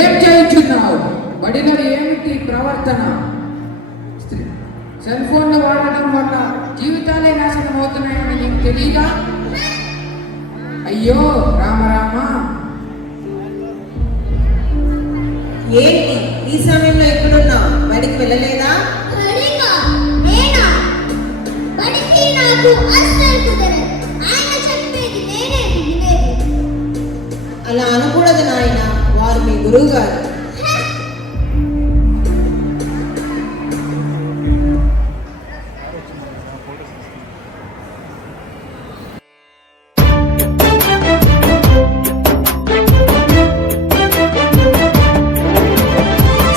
ఏం చేయించున్నావు? బడిలో ఏమిటి ప్రవర్తన? సెల్ ఫోన్లు వాడడం వల్ల జీవితాలే నాశనం అవుతున్నాయని నీకు తెలియదా? అయ్యో రామ రామ. ఏంటి ఈ సమయంలో ఎక్కడున్నావు? బడికి వెళ్ళలేదా? అలా అనకూడదు నాయన, వారు మీ గురువు గారు.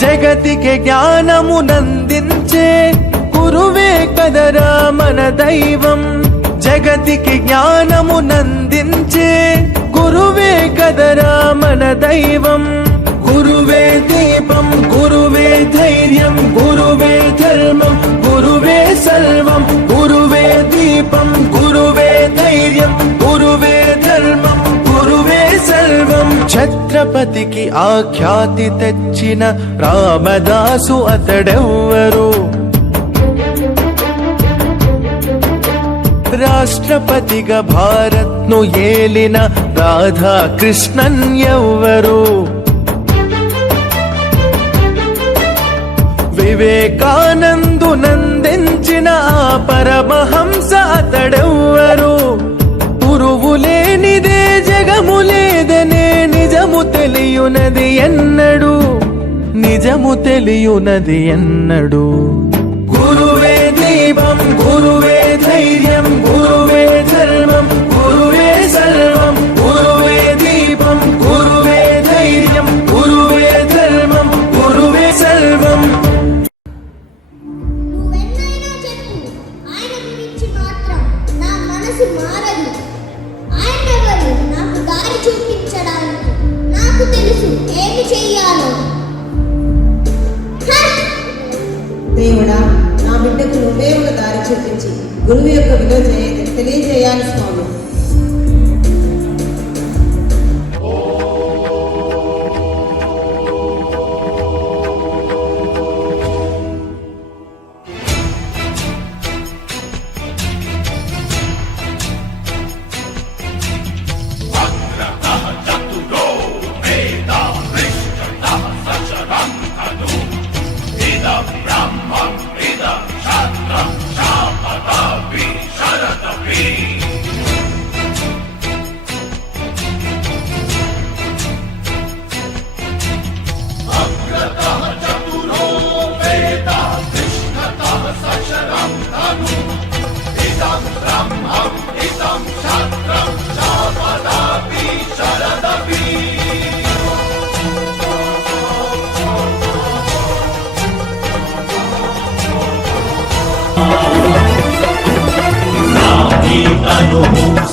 జగతికి జ్ఞానమునందించే గురువే కదరా మన దైవం. జగతికి జ్ఞానమునందించే గురువే కదరా మన దైవం. గురువే దీపం, గురువే ధైర్యం, గురువే ధర్మం, గురువే సర్వం. గురువే దీపం, గురువే ధైర్యం, గురువే ధర్మం, గురువే సర్వం. ఛత్రపతికి ఆఖ్యాతి తెచ్చిన రామదాసు అతడెవ్వరు? రాష్ట్రపతిగా భారత్ను ఏలిన రాధాకృష్ణన్ ఎవ్వరు? వివేకానందునందించిన ఆ పరమహంస అతడెవ్వరు? గురువు లేనిదే జగము లేదనే నిజము తెలియునది ఎన్నడు? నిజము తెలియునది ఎన్నడు? గురువే దీపం, గురువే ధైర్యం, గురువే ధర్మం, గురువే సర్వం. గురువే దీపం, గురువే ధైర్యం, గురువే ధర్మం, గురువే సర్వం. నువ్వెన్నైనా చెప్పు, ఆయన గురించి మాత్రం నా మనసు మారదు. ఆయనెవరు నాకు దారి చూపించడానికి? నాకు తెలుసు ఏమి చెయ్యాలో. దేవుడా, నా బిడ్డకు నువ్వే ఒక దారి చూపించి గురువు యొక్క విలువ తెలియజేయాలి స్వామి.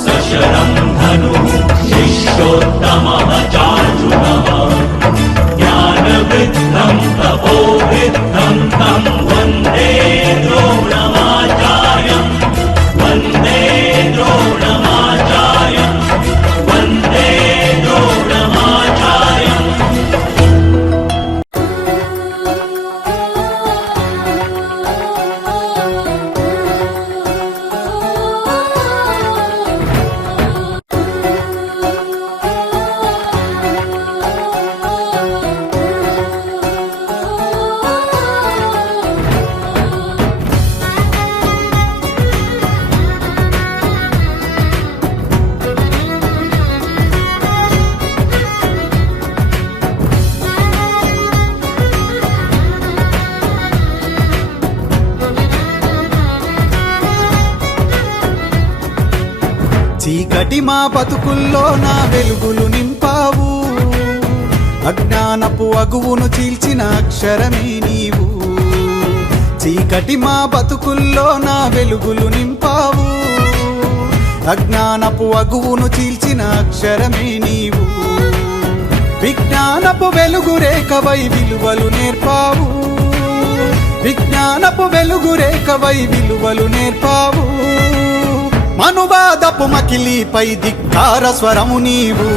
सशरं धनुः शिष्योत्तमः चार्जुनः ज्ञानवृद्धं तपोवृद्धं तं वन्दे द्रोणमाचार्यं वन्दे द्रोणमाचार्यं वन्दे द्रोणमाचार्यम्. చీకటి మా బతుకుల్లో నా వెలుగులు నింపావు, అజ్ఞానపు అగువును చీల్చిన అక్షరమే నీవు. చీకటి మా బతుకుల్లో నా వెలుగులు నింపావు, అజ్ఞానపు అగువును చీల్చిన అక్షరమే నీవు. విజ్ఞానపు వెలుగు రేఖవై విలువలు నేర్పావు, విజ్ఞానపు వెలుగు రేఖవై విలువలు నేర్పావు. మనువాదపు మకిలిపై ధిక్కార స్వరము నీవు.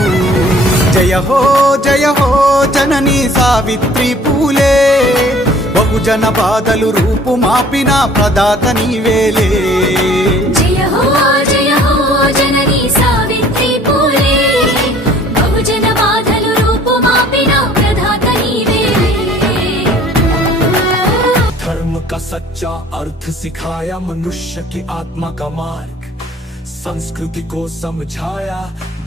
జయ హో జననీ సావిత్రి పూలే బహుజన బాధలు రూపుమాపిన ప్రదాత నీవేలే జయ హో జననీ సావిత్రి పూలే బహుజన బాధలు రూపుమాపిన ప్రదాత నీవేలే धर्म का सच्चा अर्थ सिखाया मनुष्य की आत्मा का मार्ग संस्कृति को समझाया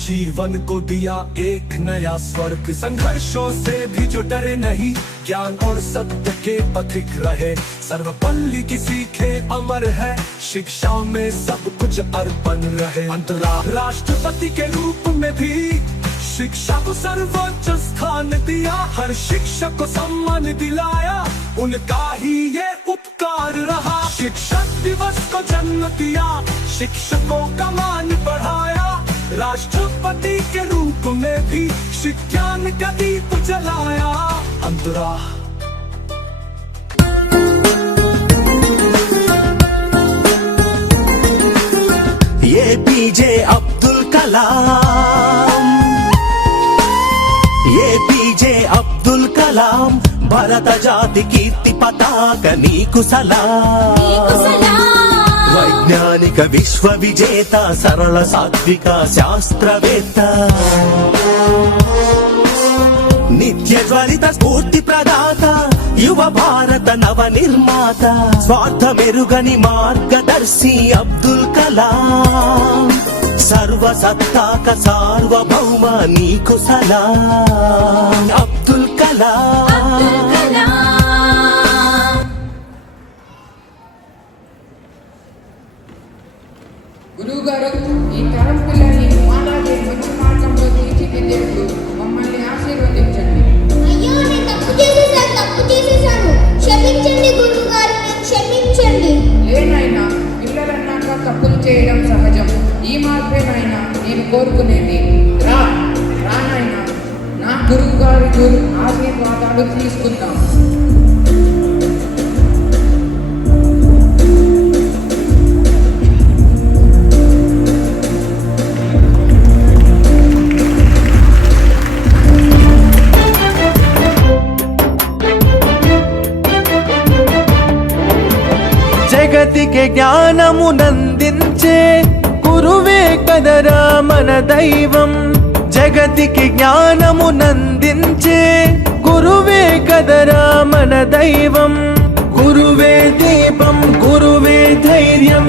जीवन को दिया एक नया स्वर्ग संघर्षों से भी जो डरे नहीं ज्ञान और सत्य के पथिक रहे सर्वपल्ली की सीखे अमर है शिक्षा में सब कुछ अर्पण रहे राष्ट्रपति के रूप में भी शिक्षा को सर्वोच्च स्थान दिया हर शिक्षक को सम्मान दिलाया उनका ही ये उपकार रहा शिक्षक दिवस को जन्म दिया शिक्षकों का मान बढ़ाया राष्ट्रपति के रूप में भी शिक्षान का दीप जलाया अंतरा APJ అబ్దుల్ కలాం APJ అబ్దుల్ కలాం భారత జాతి కీర్తి పతాక నీకు సలాం నీకు సలాం వైజ్ఞానిక విశ్వ విజేత సరళ సాత్విక శాస్త్రవేత్త నిత్య జ్వలిత స్ఫూర్తి ప్రదాత యువ భారత నవ నిర్మాత స్వార్థ మెరుగని మార్గదర్శి అబ్దుల్ కలాం సర్వసత్తాక సార్వభౌమ నీకు సలాం అబ్దుల్ కలాం అబ్దుల్ కలాం గురువు గారు ఈ తరం పిల్లల్ని మాలాగే మంచి మార్గంలో తీర్చిదిద్దేందుకు మమ్మల్ని ఆశీర్వదించండి. అయ్యో నేను తప్పు చేసేసాను క్షమించండి గురువు గారు నేను క్షమించండి లేనైనా పిల్లలన్నాక తప్పులు చేయడం సహజం. ఈ మార్పేనైనా నేను కోరుకునేది. రానైనా నా గురువు గారి ఆశీర్వాదాలు తీసుకుందాం. జగతికి జ్ఞానమునందించే గురువే కదరా మన దైవం జగతికి జ్ఞానమునందించే గురువే కదరా మన దైవం గురువే దీపం గురువే ధైర్యం